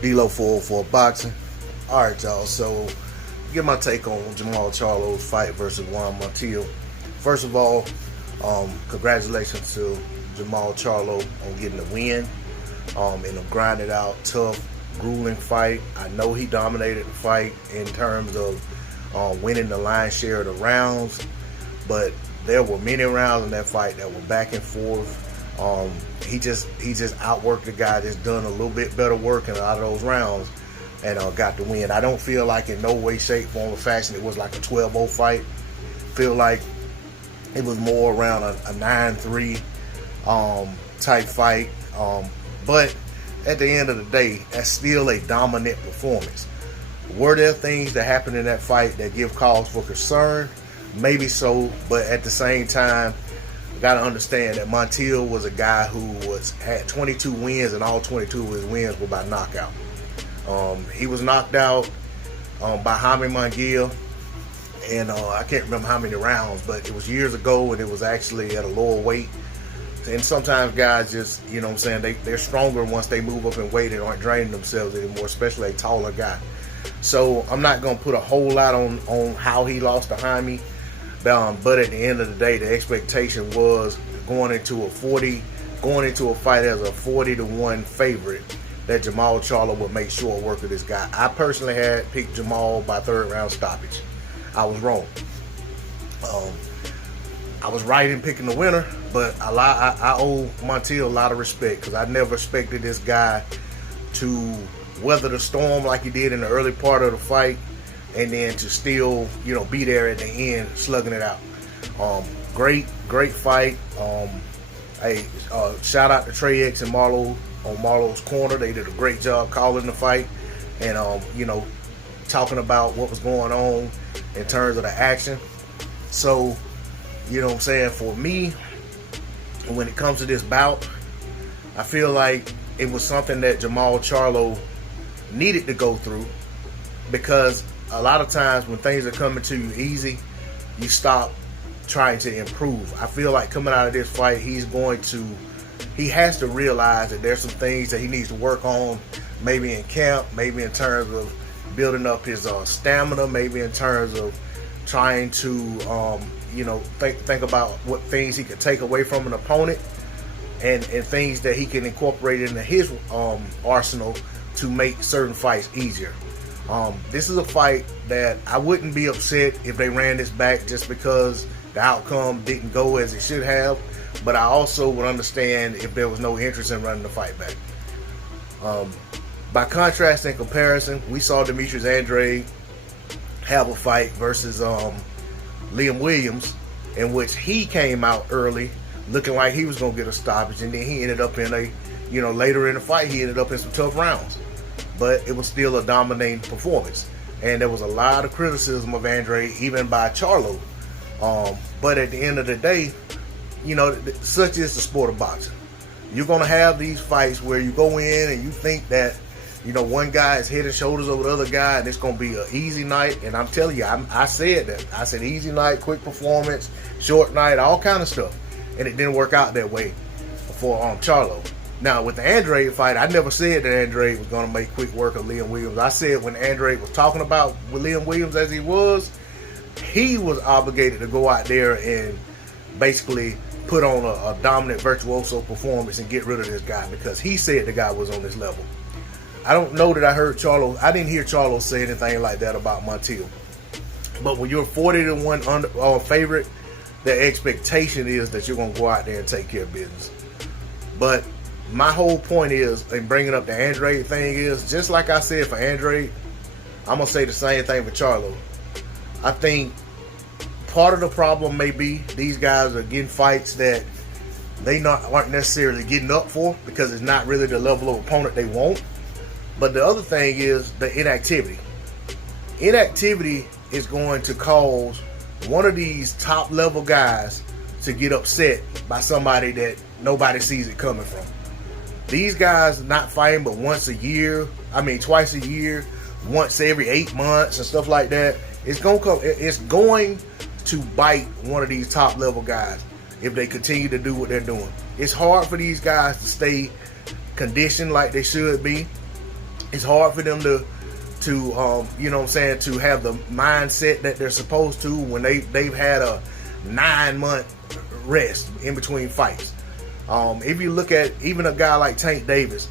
D-Lo for boxing. All right, y'all. So, get my take on Jermall Charlo's fight versus Juan Montiel. First of all, congratulations to Jermall Charlo on getting the win. In a grinded out, tough, grueling fight. I know he dominated the fight in terms of winning the lion's share of the rounds, but there were many rounds in that fight that were back and forth. He just outworked the guy that's done a little bit better work in a lot of those rounds and got the win. I don't feel like in no way, shape, form, or fashion it was like a 12-0 fight. Feel like it was more around a 9-3 type fight. But at the end of the day, that's still a dominant performance. Were there things that happened in that fight that give cause for concern? Maybe so, but at the same time, you got to understand that Montiel was a guy who had 22 wins, and all 22 of his wins were by knockout. He was knocked out by Jaime Montiel, and I can't remember how many rounds, but it was years ago, and it was actually at a lower weight. And sometimes guys just, you know what I'm saying, they're stronger once they move up in weight and aren't draining themselves anymore, especially a taller guy. So I'm not going to put a whole lot on how he lost to Jaime. But at the end of the day, the expectation was going into a fight as a 40-1 favorite that Jermall Charlo would make short work of this guy. I personally had picked Jermall by third round stoppage. I was wrong. I was right in picking the winner, but I owe Montiel a lot of respect because I never expected this guy to weather the storm like he did in the early part of the fight, and then to still, be there at the end, slugging it out. Great fight. Shout out to Trey X and Marlo on Marlo's corner. They did a great job calling the fight and, talking about what was going on in terms of the action. So, for me, when it comes to this bout, I feel like it was something that Jermall Charlo needed to go through, because a lot of times when things are coming to you easy, you stop trying to improve. I feel like coming out of this fight, he has to realize that there's some things that he needs to work on, maybe in camp, maybe in terms of building up his stamina, maybe in terms of trying to think about what things he could take away from an opponent and things that he can incorporate into his arsenal to make certain fights easier. This is a fight that I wouldn't be upset if they ran this back just because the outcome didn't go as it should have, but I also would understand if there was no interest in running the fight back. By contrast and comparison, we saw Demetrius Andrade have a fight versus Liam Williams, in which he came out early looking like he was going to get a stoppage, and then he ended up in later in the fight, he ended up in some tough rounds. But it was still a dominating performance. And there was a lot of criticism of Andrade, even by Charlo. But at the end of the day, such is the sport of boxing. You're going to have these fights where you go in and you think that, one guy is head and shoulders over the other guy, and it's going to be an easy night. And I'm telling you, I said that. I said easy night, quick performance, short night, all kind of stuff. And it didn't work out that way for Charlo. Now, with the Andrade fight, I never said that Andrade was going to make quick work of Liam Williams. I said when Andrade was talking about with Liam Williams as he was obligated to go out there and basically put on a dominant virtuoso performance and get rid of this guy, because he said the guy was on this level. I don't know that I didn't hear Charlo say anything like that about Montiel. But when you're 40-1 favorite, the expectation is that you're going to go out there and take care of business. But my whole point is, in bringing up the Andrade thing, is just like I said for Andrade, I'm going to say the same thing for Charlo. I think part of the problem may be these guys are getting fights that they aren't necessarily getting up for, because it's not really the level of opponent they want. But the other thing is the inactivity. Inactivity is going to cause one of these top level guys to get upset by somebody that nobody sees it coming from. These guys not fighting but twice a year, once every 8 months and stuff like that. It's going to bite one of these top level guys if they continue to do what they're doing. It's hard for these guys to stay conditioned like they should be. It's hard for them to you know what I'm saying, to have the mindset that they're supposed to when they've had a 9-month rest in between fights. If you look at even a guy like Tank Davis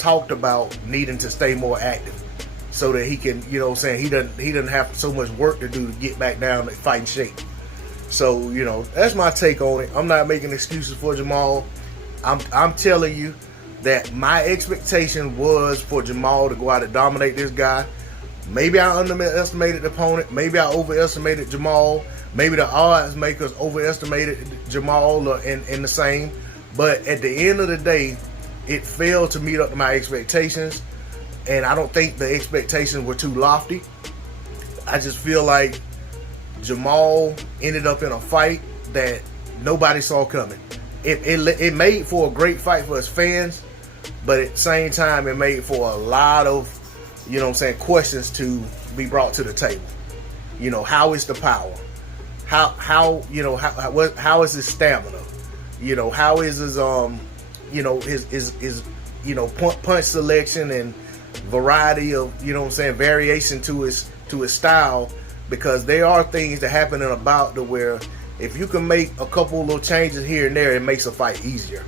talked about needing to stay more active so that he can, you know what I'm saying, he doesn't have so much work to do to get back down to fighting shape. So, you know, that's my take on it. I'm not making excuses for Jermall. I'm telling you that my expectation was for Jermall to go out and dominate this guy. Maybe I underestimated the opponent. Maybe I overestimated Jermall. Maybe the odds makers overestimated Jermall or in the same. But at the end of the day, it failed to meet up to my expectations. And I don't think the expectations were too lofty. I just feel like Jermall ended up in a fight that nobody saw coming. It made for a great fight for his fans, but at the same time, it made for a lot of, you know what I'm saying, questions to be brought to the table. You know, how is the power? How you know, how is his stamina? You know, how is his you know, his you know, punch selection and variety of, you know what I'm saying, variation to his style, because there are things that happen in a bout to where if you can make a couple little changes here and there, it makes a fight easier.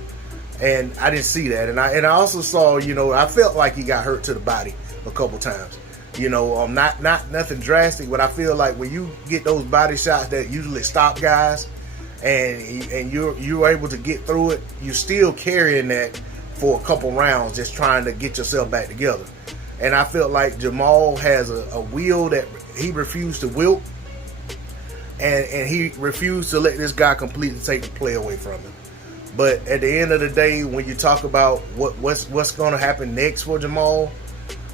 And I didn't see that. And I also saw, you know, I felt like he got hurt to the body a couple times. You know, not nothing drastic, but I feel like when you get those body shots that usually stop guys, and you're able to get through it, you're still carrying that for a couple rounds, just trying to get yourself back together. And I felt like Jermall has a will that he refused to wilt, and he refused to let this guy completely take the play away from him. But at the end of the day, when you talk about what's going to happen next for Jermall,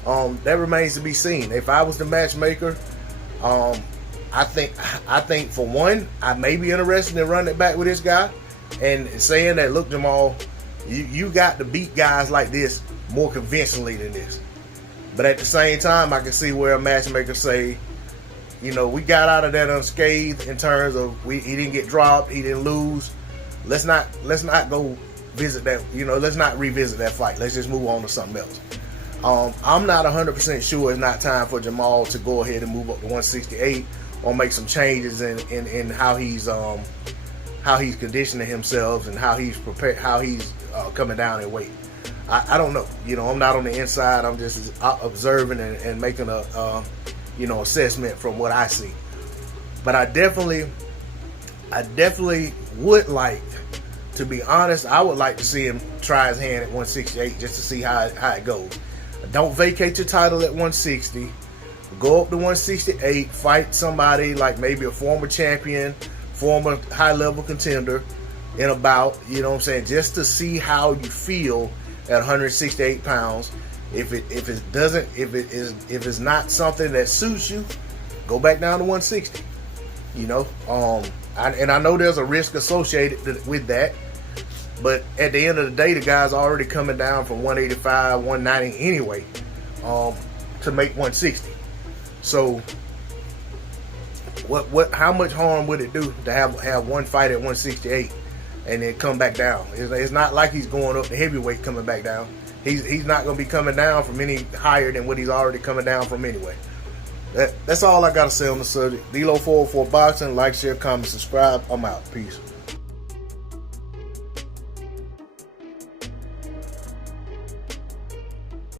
that remains to be seen. If I was the matchmaker, I think for one, I may be interested in running it back with this guy and saying that, look, Jermall, you got to beat guys like this more convincingly than this. But at the same time, I can see where a matchmaker say, you know, we got out of that unscathed in terms of he didn't get dropped, he didn't lose. Let's not go visit that, you know, let's not revisit that fight. Let's just move on to something else. I'm not 100% sure it's not time for Jermall to go ahead and move up to 168 or make some changes in how he's conditioning himself and how he's prepared, how he's coming down in weight. I don't know. You know, I'm not on the inside. I'm just observing and making a you know, assessment from what I see. But I definitely would like, to be honest, I would like to see him try his hand at 168 just to see how it goes. Don't vacate your title at 160. Go up to 168, fight somebody like maybe a former champion, former high-level contender in a bout, you know what I'm saying, just to see how you feel at 168 pounds. If it's not something that suits you, go back down to 160. You know, I know there's a risk associated with that, but at the end of the day, the guy's already coming down from 185, 190 anyway, to make 160. So, how much harm would it do to have one fight at 168 and then come back down? It's not like he's going up to heavyweight coming back down. He's not going to be coming down from any higher than what he's already coming down from anyway. That's all I got to say on the subject. D-Lo 404 Boxing. Like, share, comment, subscribe. I'm out. Peace.